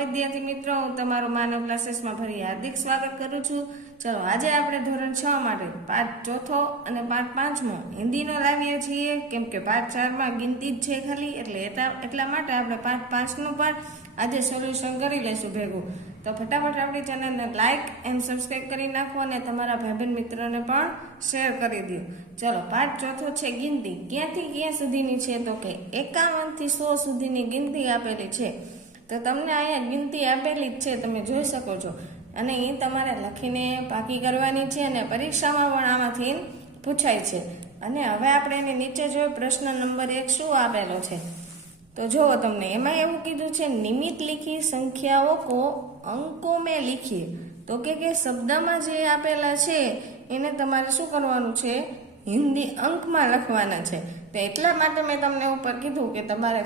વિદ્યાર્થી મિત્રો, હું તમારો માનવ ક્લાસીસમાં ફરી હાર્દિક સ્વાગત કરું છું। ચલો આજે આપણે ધોરણ 6 માટે પાઠ ચોથો અને પાઠ પાંચમો હિન્દીનો લાવ્યા છીએ, કેમ કે પાઠ 4માં ગિનતી જ છે ખાલી, એટલે એટલા માટે આપણે પાઠ 5નું પણ આજે સોલ્યુશન કરી લઈશું ભેગું। તો ફટાફટ આપણી ચેનલને લાઇક એન્ડ સબસ્ક્રાઈબ કરી નાખો અને તમારા ભાઈબંધ મિત્રોને પણ શેર કરી દો। ચલો પાઠ ચોથો છે ગિનતી। ક્યાંથી ક્યાં સુધીની છે? તો કે 51 થી 100 સુધીની ગિનતી આપેલી છે। તો તમને અહીંયા ગિનતી આપેલી જ છે, તમે જોઈ શકો છો, અને એ તમારે લખીને પાકી કરવાની છે અને પરીક્ષામાં પણ આમાંથી પૂછાય છે। અને હવે આપણે એની નીચે જોઈએ પ્રશ્ન નંબર 1 શું આપેલો છે। તો જુઓ, તમને એમાં એવું કીધું છે નિમિત लिखी સંખ્યાઓ को અંકો મેં લીખીએ। તો કે શબ્દમાં જે આપેલા છે એને તમારે શું કરવાનું છે? હિન્દી અંકમાં લખવાના છે। તો એટલા માટે મેં તમને ઉપર કીધું કે તમારે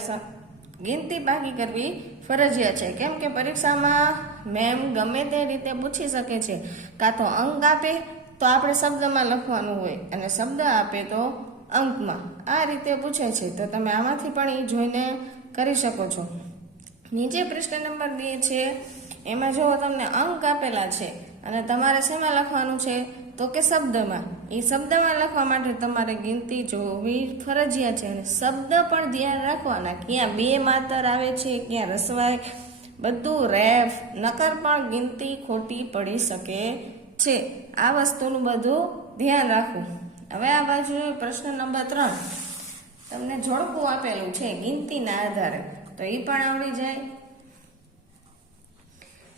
ગિનતી બાકી કરવી ફરજિયાત છે, કેમ કે પરીક્ષામાં મેમ ગમે તે રીતે પૂછી શકે છે। કાં તો અંક આપે તો આપણે શબ્દમાં લખવાનું હોય, અને શબ્દ આપે તો અંકમાં, આ રીતે પૂછે છે। તો તમે આમાંથી પણ એ જોઈને કરી શકો છો। નીચે પ્રશ્ન નંબર 2 છે, એમાં જો તમને અંક આપેલા છે અને તમારે શેમાં લખવાનું છે? તો કે શબ્દમાં। એ શબ્દમાં લખવા માટે તમારે ગિનતી જોવી ફરજિયાત છે, અને શબ્દ પણ ધ્યાન રાખવાના, ક્યાં બે માતર આવે છે, ક્યાં રસવાય, બધું રેફ, નકર પણ ગિનતી ખોટી પડી શકે છે। આ વસ્તુનું બધું ધ્યાન રાખવું। હવે આ બાજુ પ્રશ્ન નંબર 3, તમને જોડકું આપેલું છે ગિનતીના આધારે, તો એ પણ આવડી જાય।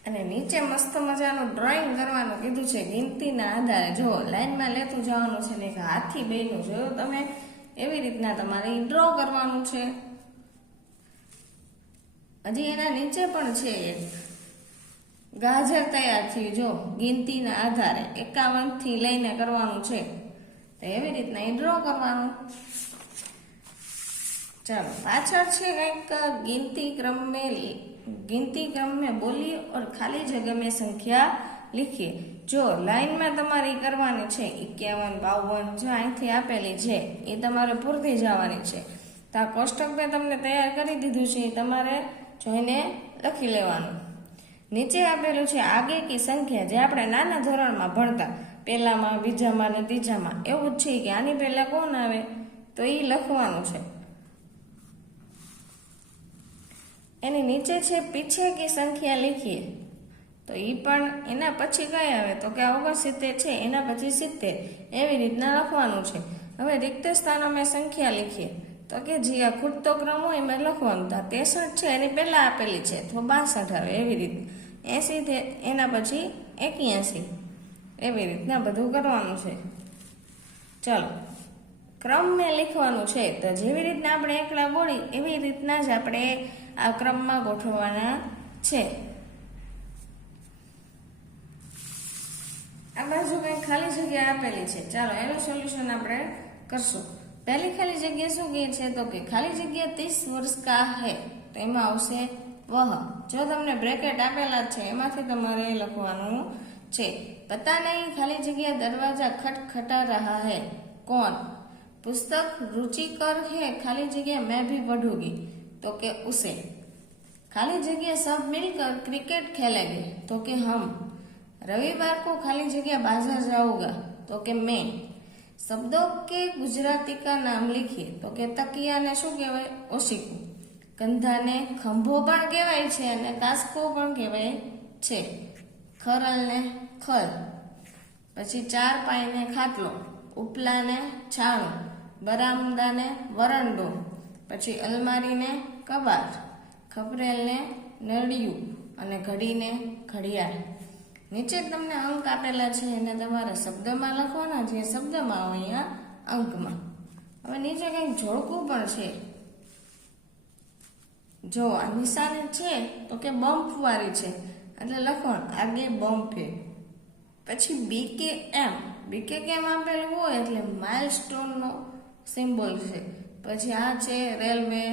અને નીચે મસ્ત મજાનું ડ્રોઈંગ કરવાનું કીધું છે ગિનતીના આધારે। જો લાઈનમાં લેતું જવાનું છે ને હાથથી બેનું જોયું તમે, એવી રીતના તમારે ડ્રો કરવાનું છે। હજી એના નીચે પણ છે એક ગાજર તૈયાર થયું, જો ગિનતીના આધારે 51 થી લઈને કરવાનું છે, તો એવી રીતના એ ડ્રો કરવાનું। चलो पाछળ છે કંઈક गिनती क्रम में बोलिए और खाली जगह में संख्या लिखिए। जो लाइन में તમારે કરવાની છે 51 52 જો અહીંથી આપેલી છે એ તમારે પૂરતી જવાની છે। તો આ કોષ્ટક મેં તમને તૈયાર કરી દીધું છે, એ તમારે જોઈને લખી લેવાનું। નીચે આપેલું છે આગે કી સંખ્યા, જે આપણે નાના ધોરણમાં ભણતા, પહેલામાં, બીજામાં અને ત્રીજામાં, એવું જ છે કે આની પહેલા કોણ આવે તો એ લખવાનું છે। એની નીચે છે પીછે કી સંખ્યા લીખીએ, તો એ પણ એના પછી કઈ આવે તો કે 69 છે, એના પછી 70, એવી રીતના લખવાનું છે। હવે રિક્ત સ્થાનોમાં સંખ્યા લીખીએ, તો કે જે આ ખૂટતો ક્રમ હોય એમાં લખવાનું। 63 છે એની પહેલા આપેલી છે તો 62 આવે, એવી રીતે 80 એના પછી 81, એવી રીતના બધું કરવાનું છે। ચલો ક્રમ મેં લીખવાનું છે, તો જેવી રીતના આપણે એકલા બોલી એવી રીતના જ આપણે આ ક્રમમાં ગોઠવવાના છે। આ બાજુ કઈ ખાલી જગ્યા આપેલી છે, ચાલો એનું સોલ્યુશન આપણે કરશું। પહેલી ખાલી જગ્યા શું કહે છે? તો કે ખાલી જગ્યા 30 વર્ષ કા હે, તો એમાં આવશે વહ। જો તમને બ્રેકેટ આપેલા છે એમાંથી તમારે લખવાનું છે। પતા નહીં ખાલી જગ્યા દરવાજા ખટખટા રહા હે, કોણ? पुस्तक रुचिकर है खाली जगह मैं भी पढ़ूंगी, तो के उसे। खाली जगह सब मिलकर क्रिकेट खेलेंगे, तो के हम। रविवार को खाली जगह बाजार जाऊंगा, तो के मैं। शब्दों के गुजराती का नाम लिखिए, तो के तकिया ने शू कहेवाय? ओशिकू। कंधा ने खंभो पण कहेवाय छे अने कास्को पण कहेवाय छे। खरल ने खल, पछी चारपाई ने खाटलो, उपला ने छाणो, बरामदा ने वरंडो, પછી અલમારી ને કબાટ, ખપરેલ ને નળિયું અને ઘડી ને ઘડિયાળ। નીચે તમને અંક આપેલા છે એને તમારે શબ્દમાં લખવાના છે, શબ્દમાં અહીંયા અંકમાં। હવે નીચે કંઈક જોડકું પણ છે, જો આ નિશાની છે તો કે બમ્પ વાળી છે, એટલે લખવાનું આગે બમ્પ હે। પછી બીકે કેમ આપેલું હોય એટલે માઇલસ્ટોન નો સિમ્બોલ છે। પછી આ છે રેલવે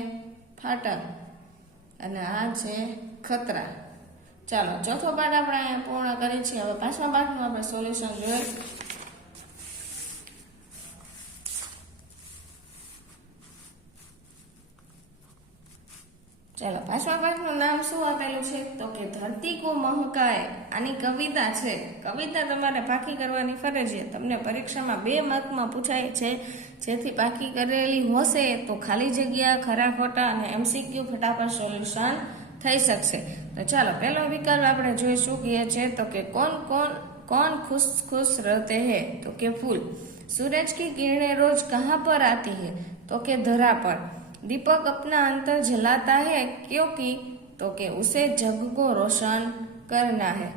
ફાટક અને આ છે ખતરા। ચાલો ચોથો પાઠ આપણે અહીંયા પૂર્ણ કરી છે। હવે પાંચમા પાઠનું આપણે સોલ્યુશન જોઈએ। ચાલો પાંચમા પાઠનું નામ શું આપેલું છે તો કે ધરતી કો મહકાય. આની કવિતા છે. કવિતા તમારે પાકી કરવાની ફરજિયાત. તમને પરીક્ષામાં 2 માર્કમાં પૂછાય છે. જેથી પાકી કરેલી હશે તો ખાલી જગ્યા, ખરા ખોટા અને MCQ ફટાફટ સોલ્યુશન થઈ શકશે. તો ચાલો પહેલો વિકલ્પ આપણે જોઈશું કે છે તો કે कौन खुश खुश रहते हैं तो के फूल. सूरज की किरणें रोज कहाँ पर आती है तो के धरा पर. दीपक अपना अंतर जलाता है क्योंकि तो के उसे जग को रोशन करना है.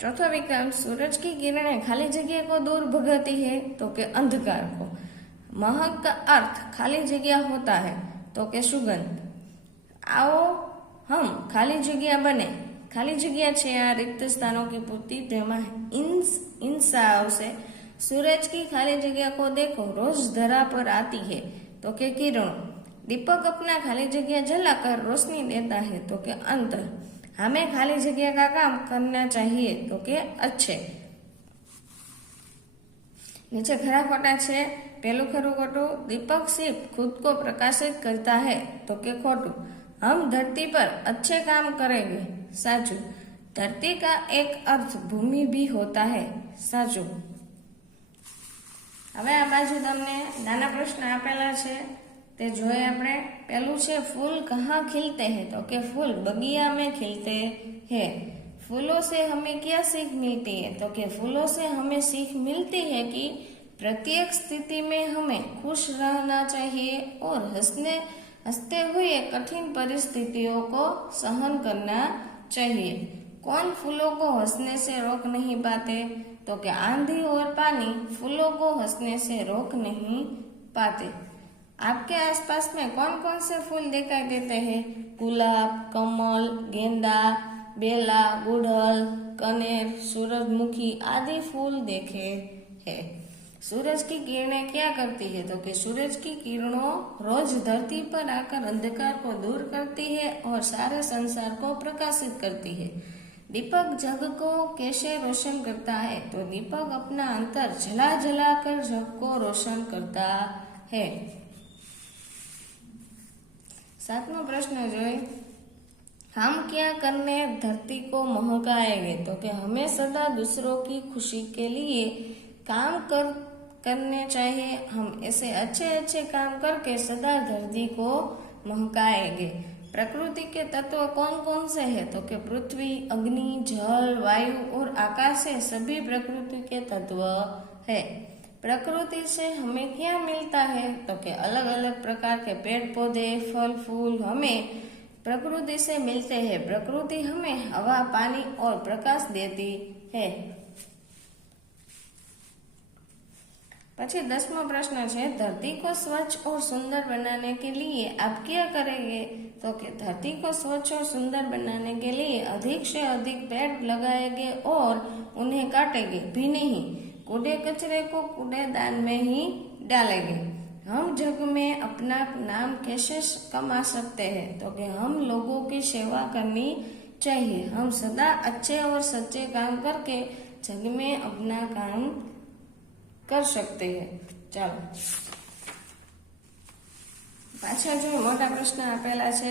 चौथा विकल्प सूरज की किरणें खाली जगह को दूर भगाती है तो के अंधकार को. महक का अर्थ खाली जगह होता है तो के सुगंध. आओ हम खाली जगह बने. खाली जगह છે આ रिक्त स्थानों की पूर्ति તેમાં इंसा આવશે. सूरज की खाली जगह को देखो रोज धरा पर आती है तो के किरणों. दीपक अपना खाली जगह जलाकर रोशनी देता है तो के अंतर. हमें खाली जगह का काम करना चाहिए तो के अच्छे. नीचे खरा खोटा છે. पहलू खरू खोटू. दीपक सिर्फ खुद को प्रकाशित करता है तो के खोटू. हम धरती पर अच्छे काम करेंगे. साचू. धरती का एक अर्थ भूमि भी होता है. साचू. હવે આ બાજુ તમને નાના પ્રશ્ન આપેલા છે તે જોઈએ આપણે. પહેલું છે फूल कहाँ खिलते हैं तो के फूल बगिया में खिलते हैं. फूलों से हमें क्या सीख मिलती है तो के फूलों से हमें सीख मिलती है कि प्रत्येक स्थिति में हमें खुश रहना चाहिए और हंसते हुए कठिन परिस्थितियों को सहन करना चाहिए. कौन फूलों को हंसने से रोक नहीं पाते तो कि आंधी और पानी फूलों को हंसने से रोक नहीं पाते. आपके आसपास में कौन कौन से फूल दिखाई देते हैं? गुलाब, कमल, गेंदा, बेला, गुड़हल, कनेर, सूरजमुखी आदि फूल देखे हैं. सूरज की किरणें क्या करती है तो कि सूरज की किरणों रोज धरती पर आकर अंधकार को दूर करती है और सारे संसार को प्रकाशित करती है. दीपक जग को कैसे रोशन करता है तो दीपक अपना अंतर जला जला कर जग को रोशन करता है. 7वां प्रश्न जोए. हम क्या करने धरती को महकाएंगे तो कि हमें सदा दूसरों की खुशी के लिए काम करने चाहिए. हम ऐसे अच्छे काम करके सदा धरती को महकाएंगे. प्रकृति के तत्व कौन कौन से हैं तो कि पृथ्वी, अग्नि, जल, वायु और आकाश से सभी प्रकृति के तत्व है. प्रकृति से हमें क्या मिलता है तो कि अलग अलग प्रकार के पेड़ पौधे, फल फूल हमें प्रकृति से मिलते हैं. प्रकृति हमें हवा, पानी और प्रकाश देती है. પછી 10મો પ્રશ્ન છે. धरती को स्वच्छ और सुंदर बनाने के लिए आप क्या करेंगे तो कि धरती को स्वच्छ और सुंदर बनाने के लिए अधिक से अधिक पेड़ लगाएंगे और उन्हें काटेंगे भी नहीं. कूड़े कचरे को कूड़ेदान में ही डालेंगे. हम जग में अपना नाम कैसे कमा सकते हैं तो कि हम लोगों की सेवा करनी चाहिए. हम सदा अच्छे और सच्चे काम करके जग में अपना काम कर सकते हैं. ચાલો પાછા જો મોટા પ્રશ્ન આપેલા છે.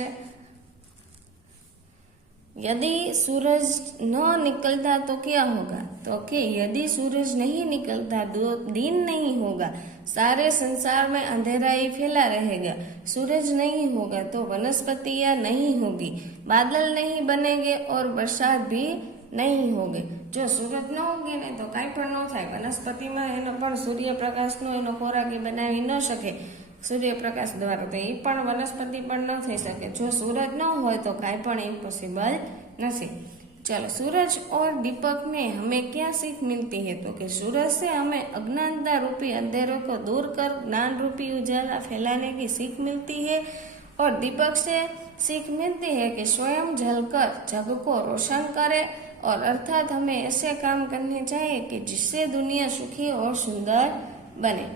यदि सूरज न निकलता तो क्या होगा तो कि यदि सूरज नहीं निकलता तो दिन नहीं होगा. सारे संसार में अंधेरा ही फैला रहेगा. सूरज नहीं होगा तो वनस्पतियां नहीं होगी, बादल नहीं बनेंगे और बरसात भी नहीं होगी. જો સૂરજ ન ઉગે ને તો કાંઈ પણ ન થાય. વનસ્પતિમાં એનો પણ સૂર્યપ્રકાશનો એનો ખોરાક એ બનાવી ન શકે સૂર્યપ્રકાશ દ્વારા, તો એ પણ વનસ્પતિ પણ ન થઈ શકે. જો સૂરજ ન હોય તો કાંઈ પણ ઇમ્પોસિબલ નથી. चलो सूरज और दीपक में हमें क्या सीख मिलती है तो कि सूरज से हमें अज्ञानता रूपी अंधेरों को दूर कर ज्ञान रूपी उजाला फैलाने की सीख मिलती है. और दीपक से सीख मिलती है कि स्वयं जलकर जग को रोशन करे और अर्थात हमें ऐसे काम करने चाहिए कि जिससे दुनिया सुखी और सुंदर बने.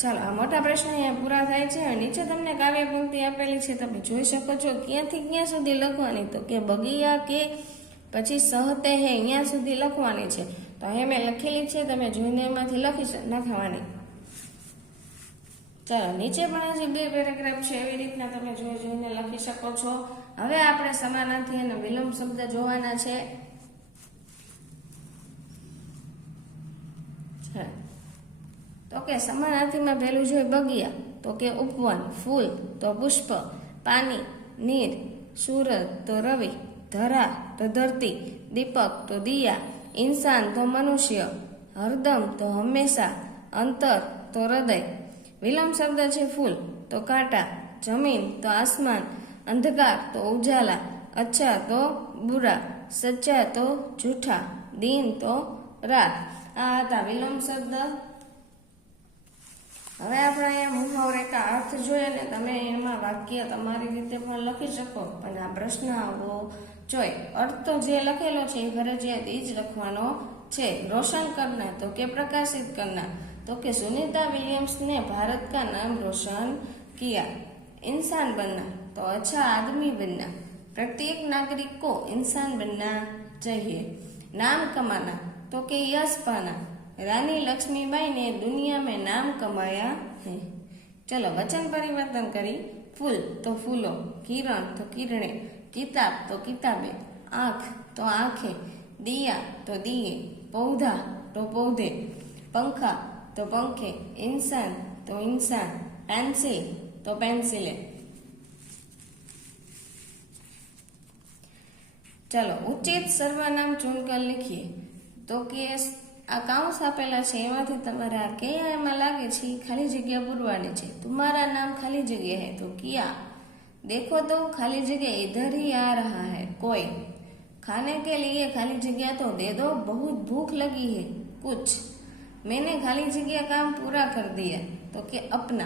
ચાલો આ મોટા પ્રશ્ન અહીંયા પૂરા થાય છે. નીચે તમને કાવ્ય પંક્તિ આપેલી છે, તમે જોઈ શકો છો. ક્યાંથી ક્યાં સુધી લખવાની તો કે બગિયા કે પછી સહતે હે અહીંયા સુધી લખવાની છે. તો અહીંયા મેં લખેલી છે, તમે જોઈને એમાંથી લખવાની. ચાલો નીચે પણ હજી 2 પેરેગ્રાફ છે, એવી રીતના તમે જોઈને લખી શકો છો. હવે આપણે સમાનાર્થી અને વિલોમ શબ્દ જોવાના છે. તો કે સમાનાર્થીમાં પહેલું જોઈએ બગિયા, તો કે ઉપવન, ફૂલ તો પુષ્પ, પાણી નીર, સૂરજ તો રવિ, ધરા તો ધરતી, દીપક તો દિયા, ઇન્સાન તો મનુષ્ય, હરદમ તો હંમેશા, અંતર તો હૃદય. વિલોમ શબ્દ છે ફૂલ તો કાંટા, જમીન તો આસમાન, અંધકાર તો ઉજાલા, અચ્છા તો બુરા, સચ્ચા તો જૂઠા, દીન તો રાત. આ હતા વિલોમ શબ્દ. હવે આપણે અહીંયા મુહાવરે કા અર્થ જોઈએ ને તમે એમાં વાક્ય તમારી રીતે પણ લખી શકો, પણ આ પ્રશ્ન આવવો જોઈએ. અર્થ તો જે લખેલો છે એ ફરજિયાત એ જ લખવાનો છે. રોશન કરના તો કે પ્રકાશિત કરના, तो कि सुनीता विलियम्स ने भारत का नाम रोशन किया। इंसान बनना तो अच्छा आदमी बनना, प्रत्येक नागरिक को इंसान बनना चाहिए। नाम कमाना तो कि यश पाना, रानी लक्ष्मीबाई ने दुनिया में नाम कमाया है। चलो वचन परिवर्तन करी। फूल तो फूलों, किरण तो किरणें, किताब तो किताबें, आँख तो आँखें, दिया तो दिए, पौधा तो पौधे, पंखा तो पंखे, इंसान तो इंसान, पेंसिल तो पेंसिले। चलो उचित सर्वनाम चुनकर लिखिए। तो कि आ काउंस आपेला छे एमांथी तमारे आ कयामां लागे छे खाली जग्या पूरवानी छे। तुम्हारा नाम खाली जग्या है तो किया। देखो तो खाली जगह इधर ही आ रहा है कोई। खाने के लिए खाली जगह तो दे दो, बहुत भूख लगी है कुछ। मैंने खाली जगह काम पूरा कर दिया तो कि अपना।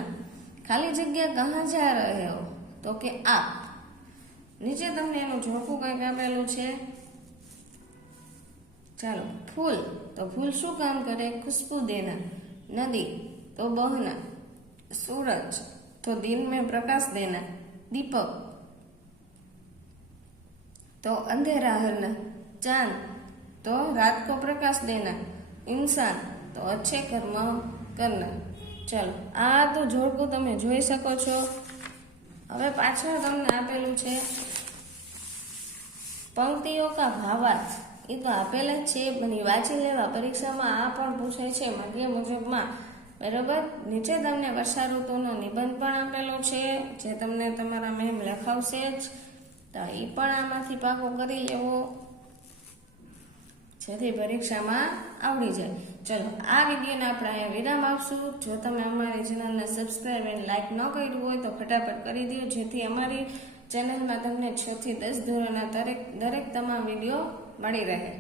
खाली जगह कहाँ जा रहे हो तो कि आप। नीचे तमने एनुं जोड़कું કંઈક આપેલું છે। ચાલો फूल तो फूल શું કામ કરે? खुशबू देना। नदी तो बहना। सूरज तो दिन में प्रकाश देना। दीपक तो अंधेरा हरना। चांद तो रात को प्रकाश देना। इंसान तो अच्छे कर्म करना। चलो आ तो जोड़कું તમે જોઈ શકો છો। હવે પાછળ તમને આપેલું છે पंक्तिओं का भावार्थ। એ તો આપેલા જ છે પણ એ વાંચી લેવા, પરીક્ષામાં આ પણ પૂછાય છે માગ્યા મુજબમાં, બરાબર। નીચે તમને વર્ષા ઋતુનો નિબંધ પણ આપેલો છે જે તમને તમારા મેમ લખાવશે જ, તો એ પણ આમાંથી પાકો કરી લેવો જેથી પરીક્ષામાં આવડી જાય। ચલો આ વિડીયોને આપણે અહીંયા વિરામ આપશું। જો તમે અમારી ચેનલને સબસ્ક્રાઈબ અને લાઇક ન કર્યું હોય તો ફટાફટ કરી દો જેથી અમારી ચેનલમાં તમને 6 થી 10 ધોરણના દરેક તમામ વિડીયો મળી રહે।